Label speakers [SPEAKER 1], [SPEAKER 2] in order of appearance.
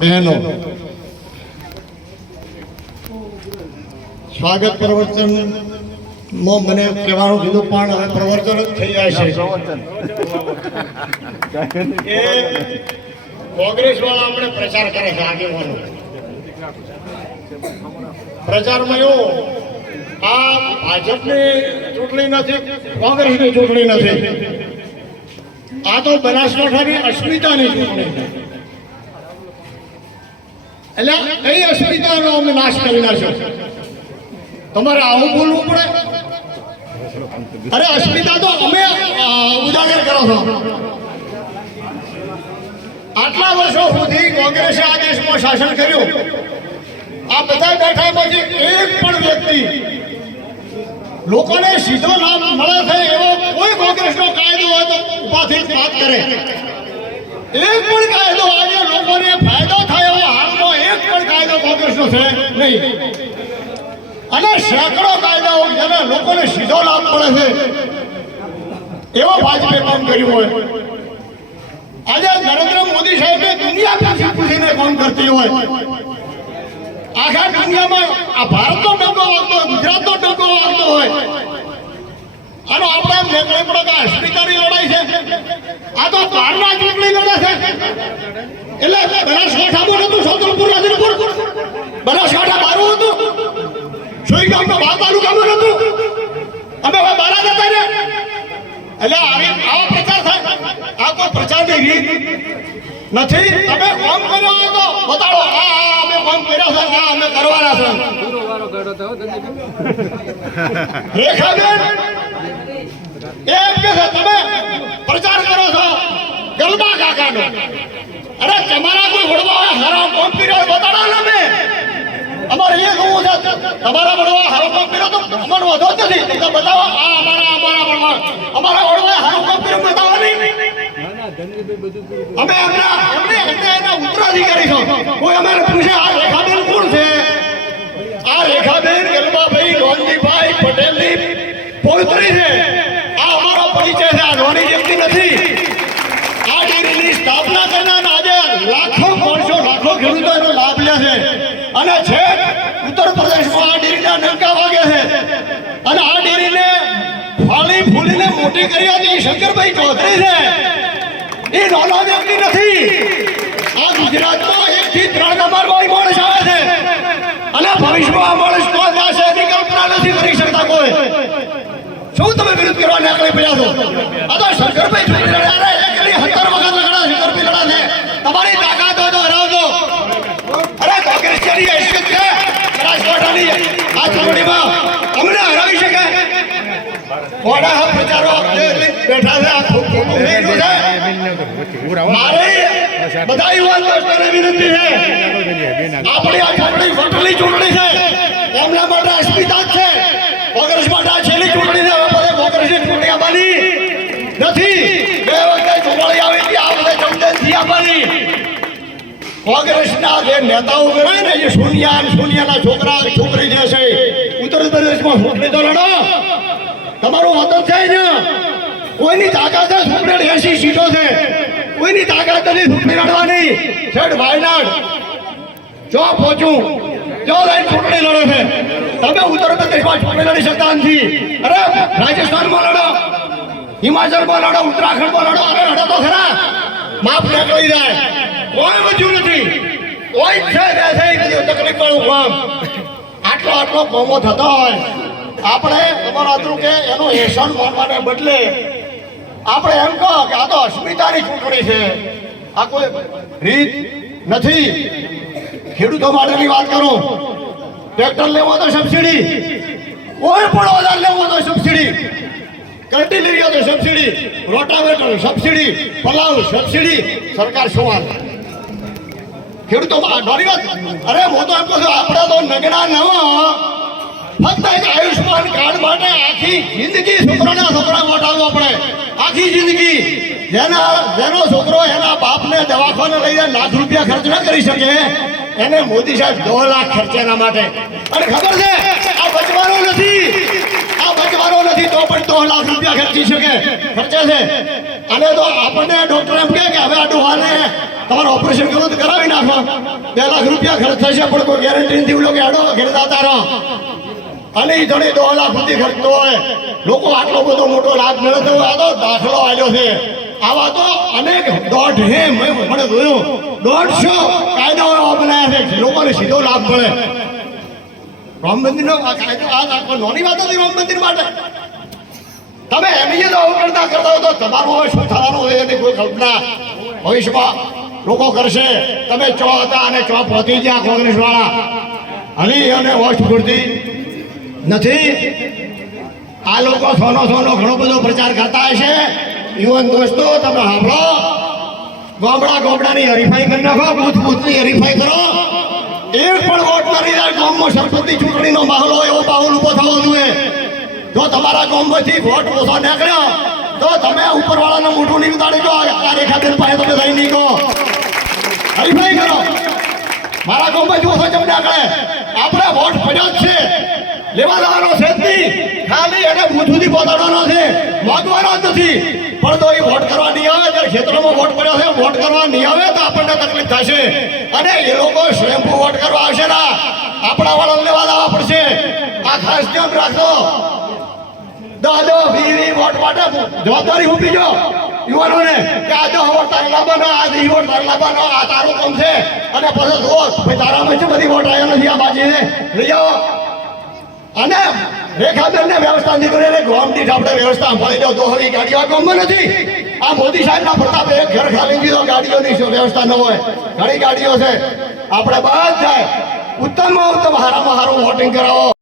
[SPEAKER 1] બહેનો સ્વાગત પ્રવચનમાં મને કહેવાનું કીધું પણ હવે પ્રવચન જ થઈ જાય છે. કોંગ્રેસ વાળા આપણે પ્રચાર કરે છે આગેવાનો. પ્રચારમાં એવું આ ભાજપની ચૂંટણી નથી કોંગ્રેસની ચૂંટણી નથી. આ તો બનાસકાંઠાની અસ્મિતાની ચૂંટણી. છે એટલે કઈ અસ્મિતાનો અમે નાશ કરી નાખ્યો? તમારે આવું બોલવું પડે? અરે અસ્મિતા તો અમે ઉજાગર કરો છો. આટલા વર્ષો સુધી કોંગ્રેસે આ દેશમાં શાસન કર્યું. આ બધા બેઠામાંથી એક પણ વ્યક્તિ લોકોને સીધો લાભ મળે છે એવો કોઈ કોંગ્રેસનો કાયદો હોય તો ઉપાથી વાત કરે. એક પણ કાયદો આજે લોકોને ફાયદો કાયદો કોંગ્રેસનો છે? નહીં. અને સેંકડો કાયદાઓ જેને લોકોને સીધો લાભ મળે છે. એવો ભાજપે કામ કર્યું હોય. આજે નરેન્દ્ર મોદી સાહેબે દુનિયા પાછી પૂછીને કામ કરતી હોય. આખા દુનિયામાં આ ભારતનો ડંકો વાગતો હોય, ગુજરાતનો ડંકો વાગતો હોય. અને આપણે નીકળી પડે કે અસ્મિતાની લડાઈ છે. આ તો બહારના ચૂંટણી લડે છે. એટલે બનાસકાંઠામાં નતું સૌતરપુર રાધનપુર. બનાસકાંઠા મારું હતું. સોઈ ગામના બાર તાલુકામાં નતું અમે હવે બારા જતા ને એટલે આવી પ્રચાર થાય. આ કોઈ પ્રચારની રીત નથી. તમે કોમ કર્યો હોય તો બતાડો આ અમે કોમ કર્યો છે. આ, અમે કરવાના છે. રેખાબેન એમ કે છે, તમે પ્રચાર કરો છો ગરબા કાકાનો અરે તમારા કોઈ વડવા હારા કોમ કર્યો બતાડો ને અમે. અમારે એ કહું છે, તમારા વડવા હારો કોમ પીરો તો અમારો વધો જ નથી. તો બતાવો, આ અમારા અમારા વડવા. અમારા વડવા હારો કોમ કર્યો બતાવો નહીં
[SPEAKER 2] પૂરું
[SPEAKER 1] અમે એમના એમને એમને એના ઉત્તરાધિકારી છો. કોઈ અમારે પૂછે, આ રેખાબેન કોણ છે? આ રેખાબેન ગલબાભાઈ રોનજીભાઈ પટેલની પૌત્રી છે. આ અમારો પરિચય છે, આ રોની વ્યક્તિ નથી. આ ડેરીની સ્થાપના કરનાર આજે લાખો માણસો લાખો ખેડૂતો એનો લાભ લે છે અને છે ઉત્તર પ્રદેશમાં આ ડેરીના નંકા વાગે છે. અને આ ડેરીને ફાળી ફૂલીને મોટી કરી હતી શંકરભાઈ ચૌધરી છે. એ નાના વ્યક્તિ નથી. આ ગુજરાતમાં એક થી ત્રણ નંબર કોઈ માણસ આવે છે. અને ભવિષ્યમાં આ માણસ કોણ થશે એની કલ્પના નથી કરી શકતા કોઈ. શું તમે વિરોધ કરવા નીકળી પડ્યા છો? આ તો શંકરભાઈ ચૂંટણી લડ્યા અરે એકલી હત્તર વખત લડા શંકરભાઈ લડા છે તમારી તાકાત હોય તો હરાવજો અરે કોંગ્રેસ જેની હેસિયત છે બનાસકાંઠાની આ ચૂંટણીમાં અમને હરાવી શકે મોડા હા પ્રચારો જે બેઠા છે આ ખૂબ ખોટું થઈ ગયું છે. મારે બધા યુવાન દોસ્તોને વિનંતી છે. આપણી આ ચૂંટણી ફટલી ચૂંટણી છે. એમના માટે અસ્મિતા જ છે. કોંગ્રેસ માટે આ છેલ્લી ચૂંટણી છે. હવે બધે કોંગ્રેસની ચૂંટણી આવવાની નથી. બે વખતે ચૂંટણી આવી હતી આ વખતે ચમચનથી આવવાની. કોંગ્રેસના જે નેતાઓ ગણાય ને એ શૂન્યા શૂન્યાના છોકરા છોકરી જે છે ઉત્તર પ્રદેશમાં ચૂંટણી તો લડો. તમારું વતન છે ને કોઈની તાકાત છે ચૂંટણી એસી સીટો છે. કોઈની તાકાત નથી ચૂંટણી લડવાની છેડ વાયનાડ. જો પહોંચું, જો લઈને ચૂંટણી લડે છે. તમે ઉત્તર પ્રદેશમાં ચૂંટણી લડી શકતા નથી. અરે, રાજસ્થાનમાં લડો. હિમાચલમાં લડો, ઉત્તરાખંડમાં લડો. અરે લડો તો ખરા. માફ નીકળી જાય કોઈ બચ્યું નથી. કોઈ છે તકલીફ વાળું કામ. આટલો આટલો કોમો થતો હોય. આપણે તમારા અત્રુ કે એનું એસન માનવાને બદલે આપણે એમ કહો કે આ તો અસ્મિતાની ચૂંટણી છે. આ કોઈ રીત નથી. ખેડૂતો માટેની વાત કરું. ટ્રેક્ટર લેવો તો સબસિડી કોઈ પણ ઓજાર લેવો તો સબસિડી કલ્ટી તો subsidy rotavator subsidy plough subsidy સરકાર હાલે ખેડૂતો મારી વાત. અરે હું તો એમ કહું આપણે તો નગરા ન. ફક્ત એક આયુષ્યમાન કાર્ડ માટે આખી જિંદગી છોકરાના છોકરા મોટાડવો પડે. આખી જિંદગી જેના જેનો છોકરો એના બાપને દવાખાને લઈને લાખ રૂપિયા ખર્ચ ન કરી શકે, એને મોદી સાહેબ દો લાખ ખર્ચે એના માટે. અને ખબર છે, આ બચવાનો નથી. આ બચવાનો નથી તો પણ દો લાખ રૂપિયા ખર્ચી શકે. ખર્ચે છે. અને તો આપણને ડોક્ટર એમ કે હવે આ તમારે ઓપરેશન કરવું કરાવી નાખો. બે લાખ રૂપિયા ખર્ચ થશે પણ કોઈ ગેરંટી નથી. કે આડો ઘેર દાતા રહો અને એ ધણી દોઢ લાખ સુધી ખર્ચતો હોય. લોકો આટલો બધો મોટો લાભ મેળવતો હોય આ તો દાખલો આવ્યો છે. આવા તો અનેક દોઢ હે મને જોયું. દોઢસો કાયદાઓ બનાવ્યા છે. લોકોને સીધો લાભ મળે. રામ મંદિરનો આ કાયદો, આ નાની વાત હતી રામ મંદિર માટે. તમે એમની તો આવું કરતા કરતા હો તો તમારું હવે શું થવાનું હોય એની કોઈ કલ્પના ભવિષ્યમાં લોકો કરશે. તમે ચો હતા અને ચો પહોંચી ગયા કોંગ્રેસ વાળા હની અને વોસ્ટ પૂરતી નથી. આ લોકો સોનો સોનો ઘણો બધો પ્રચાર કરતા હશે યુવાન દોસ્તો, તમે સાંભળો. ગોમડા ગોમડાની હરીફાઈ કરી નાખો, બુથ બૂથની હરીફાઈ કરો. એક પણ વોટ કરી જાય ગામમાં સરપંચની ચૂંટણીનો માહોલ હોય એવો માહોલ ઊભો થવો જોઈએ. જો તમારા ગામમાંથી વોટ ઓછો નીકળ્યો, તો તમે ઉપરવાળાને મોઢું નહીં ઉતાડી દો આ રેખાબેન પાસે તમે થઈ નહીં કહો હરીફાઈ કરો. મારા ગામમાંથી ઓછો ચમ નીકળે આપણે વોટ પડ્યો જ છે લેવા દેવાનો છે જ નહીં ખાલી એને બૂથ સુધી પહોંચાડવાનો છે. માગવાનો જ નથી. પણ તો એ વોટ કરવા નહીં આવે ત્યારે ખેતરોમાં વોટ પડ્યો છે વોટ કરવા નહીં આવે, તો આપણને તકલીફ થશે. અને એ લોકો સ્વયંભૂ વોટ કરવા આવશે ના. આપણા વાળા લેવા દેવા પડશે. આ ખાસ ધ્યાન રાખો. દાદો વીવી વોટ માટે જવાબદારી ઊભી જો. યુવાનોને કે આ જો વોટ તારે લાવવાનો આ ઈ વોટ તારે લાવવાનો આ તારું કામ છે. અને પછી દોસ્ત ભાઈ તારામાં છે બધી વોટ આવ્યા નથી આ બાજીને લઈ જાઓ. અને રેખાબેનને વ્યવસ્થા નહીં કરીને ગોમ દીઠ આપણે વ્યવસ્થા સંભાળી દો હવે ગાડીઓ આ નથી. આ મોદી સાહેબના પ્રતાપે એક ઘર ખાલી વ્યવસ્થા ન હોય. ઘણી ગાડીઓ છે. આપણે બધા ઉત્તમમાં ઉત્તમ હારામાં હારું વોટિંગ કરાવો.